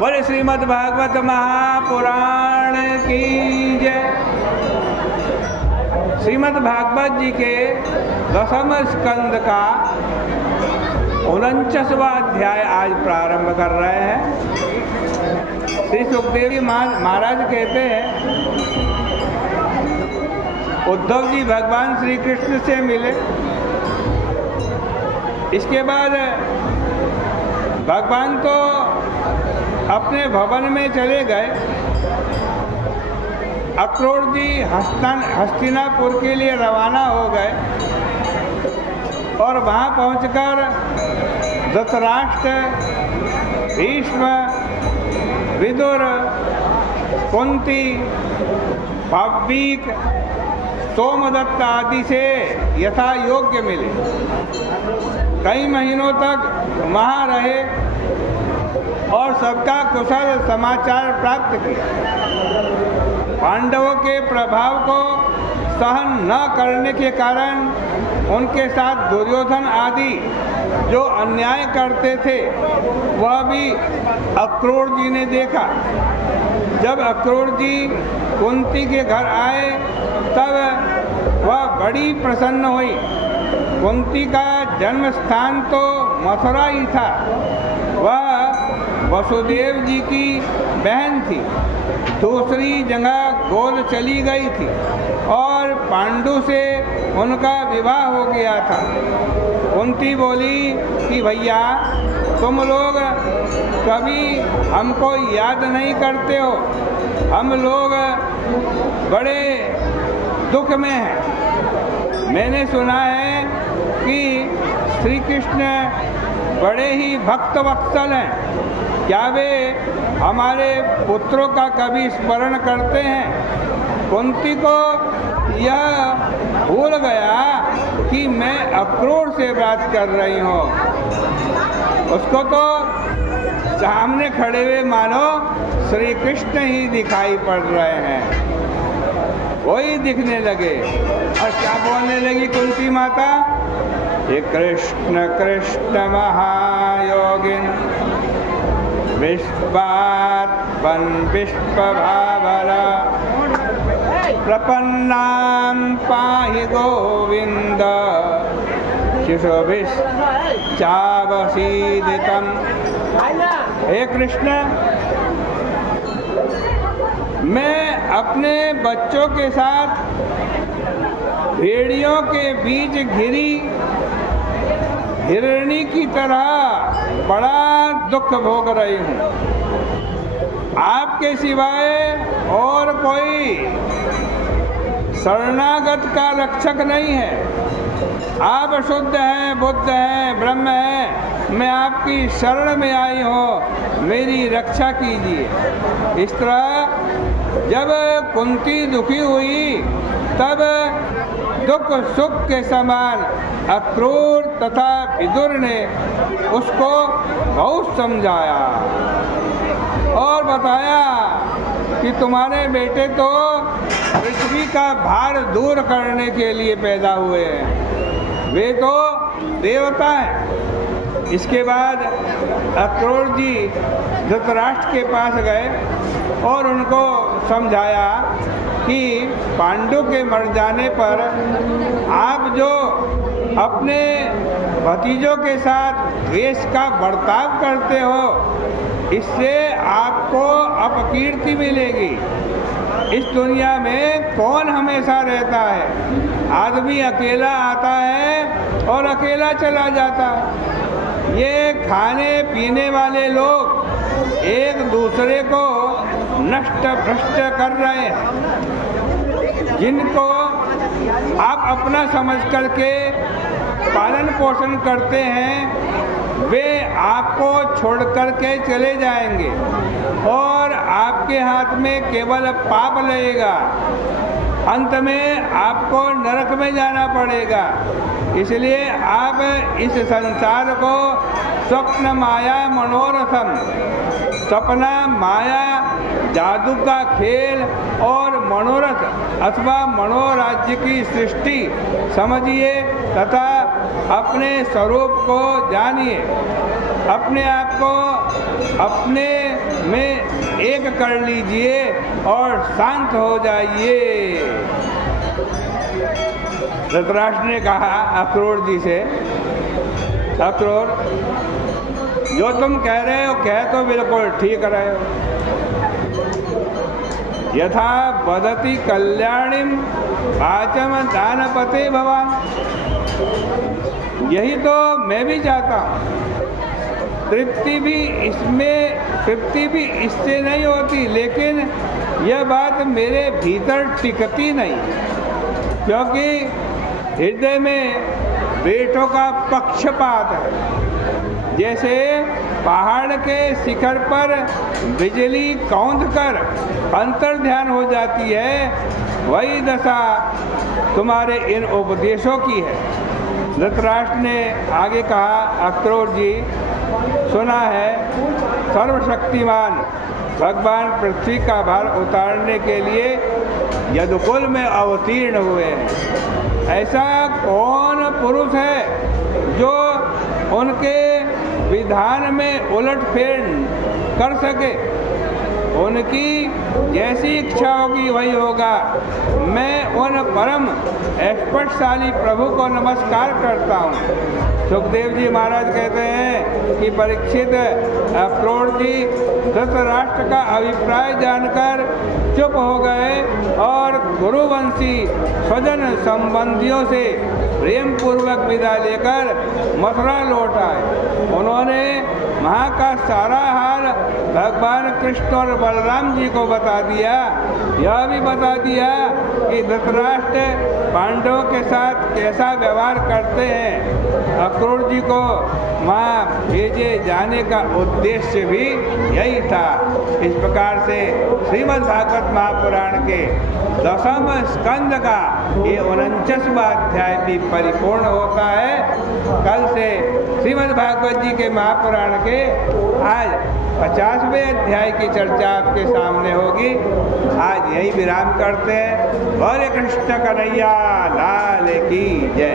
बोले श्रीमद् भागवत महापुराण की जय। श्रीमद् भागवत जी के 10वें स्कंद का 49वां अध्याय आज प्रारंभ कर रहे हैं। श्री सुखदेव जी महाराज कहते हैं, उद्धव जी भगवान श्री कृष्ण से मिले। इसके बाद भगवान तो अपने भवन में चले गए। अक्रूर जी हस्तिनापुर के लिए रवाना हो गए और वहाँ पहुंचकर धृतराष्ट्र, भीष्म, विदुर, कुंती, पव्वीक, सोमदत्त आदि से यथा योग्य मिले। कई महीनों तक वहाँ रहे और सबका कुशल समाचार प्राप्त किया। पांडवों के प्रभाव को सहन न करने के कारण उनके साथ दुर्योधन आदि जो अन्याय करते थे वह भी अक्रूर जी ने देखा। जब अक्रूर जी कुंती के घर आए तब वह बड़ी प्रसन्न हुई। कुंती का जन्म स्थान तो मथुरा ही था। वह वसुदेव जी की बहन थी। दूसरी जगह गोद चली गई थी और पांडु से उनका विवाह हो गया था। कुंती बोली कि भैया तुम लोग कभी हमको याद नहीं करते हो, हम लोग बड़े दुख में हैं। मैंने सुना है कि श्री कृष्ण बड़े ही भक्त वत्सल हैं। क्या वे हमारे पुत्रों का कभी स्मरण करते हैं? कुंती को यह भूल गया कि मैं अक्रूर से बात कर रही हूँ। उसको तो सामने खड़े हुए मानो श्री कृष्ण ही दिखाई पड़ रहे हैं। वही दिखने लगे और क्या बोलने लगी कुंती माता, हे कृष्ण कृष्ण महायोगिन विश्वात्मन विश्वभावना प्रपन्नां पाहि गोविंद शिशुभिः चावसीदितं। हे कृष्ण, मैं अपने बच्चों के साथ भेड़ियों के बीच घिरी हिरणी की तरह बड़ा दुख भोग रही हूँ। आपके सिवाय और कोई शरणागत का रक्षक नहीं है। आप शुद्ध हैं, बुद्ध हैं, ब्रह्म हैं। मैं आपकी शरण में आई हूँ, मेरी रक्षा कीजिए। इस तरह जब कुंती दुखी हुई तब दुख सुख के समान अक्रूर तथा विदुर ने उसको बहुत समझाया और बताया कि तुम्हारे बेटे तो पृथ्वी का भार दूर करने के लिए पैदा हुए हैं, वे तो देवता हैं। इसके बाद अक्रूर जी धृतराष्ट्र के पास गए और उनको समझाया कि पांडु के मर जाने पर आप जो अपने भतीजों के साथ द्वेष का बर्ताव करते हो, इससे आपको अपकीर्ति मिलेगी। इस दुनिया में कौन हमेशा रहता है? आदमी अकेला आता है और अकेला चला जाता है। ये खाने पीने वाले लोग एक दूसरे को नष्ट भ्रष्ट कर रहे हैं। जिनको आप अपना समझ करके पालन पोषण करते हैं, वे आपको छोड़ करके चले जाएंगे और आपके हाथ में केवल पाप लगेगा। अंत में आपको नरक में जाना पड़ेगा। इसलिए आप इस संसार को स्वप्न माया मनोरथम, सपना माया जादू का खेल और मनोरथ अथवा मनोराज्य की सृष्टि समझिए तथा अपने स्वरूप को जानिए। अपने आप को अपने में एक कर लीजिए और शांत हो जाइए। धृतराष्ट्र ने कहा अक्रूर जी से, अक्रूर, जो तुम कह रहे हो कह तो बिल्कुल ठीक रहे हो। यथा वदति कल्याणीम वाचम दानपते भवान, यही तो मैं भी चाहता हूँ। तृप्ति भी इससे नहीं होती, लेकिन यह बात मेरे भीतर टिकती नहीं, क्योंकि हृदय में बेटों का पक्षपात है। जैसे पहाड़ के शिखर पर बिजली कौंध कर अंतर ध्यान हो जाती है, वही दशा तुम्हारे इन उपदेशों की है। धृतराष्ट्र ने आगे कहा, अक्रूर जी, सुना है सर्वशक्तिमान भगवान पृथ्वी का भार उतारने के लिए यदुकुल में अवतीर्ण हुए हैं। ऐसा कौन पुरुष है जो उनके विधान में उलटफेर कर सके? उनकी जैसी इच्छा होगी वही होगा। मैं उन परम स्पर्शशाली प्रभु को नमस्कार करता हूँ। सुखदेव जी महाराज कहते हैं कि परीक्षित अक्रूर जी धृतराष्ट्र का अभिप्राय जानकर चुप हो गए और गुरुवंशी स्वजन संबंधियों से प्रेम पूर्वक विदा लेकर मथुरा लौट आए। उन्होंने वहाँ का सारा हाल भगवान कृष्ण और बलराम जी को बता दिया। यह भी बता दिया कि धृतराष्ट्र पांडवों के साथ कैसा व्यवहार करते हैं। अक्रूर जी को वहाँ भेजे जाने का उद्देश्य भी यही था। इस प्रकार से श्रीमद् भागवत महापुराण के 10वें स्कंद का ये 49वां अध्याय भी परिपूर्ण होता है। कल से श्रीमद् भागवत जी के महापुराण के आज 50वें अध्याय की चर्चा आपके सामने होगी। आज यही विराम करते हैं। बोले कृष्ण कन्हैया लाल की जय।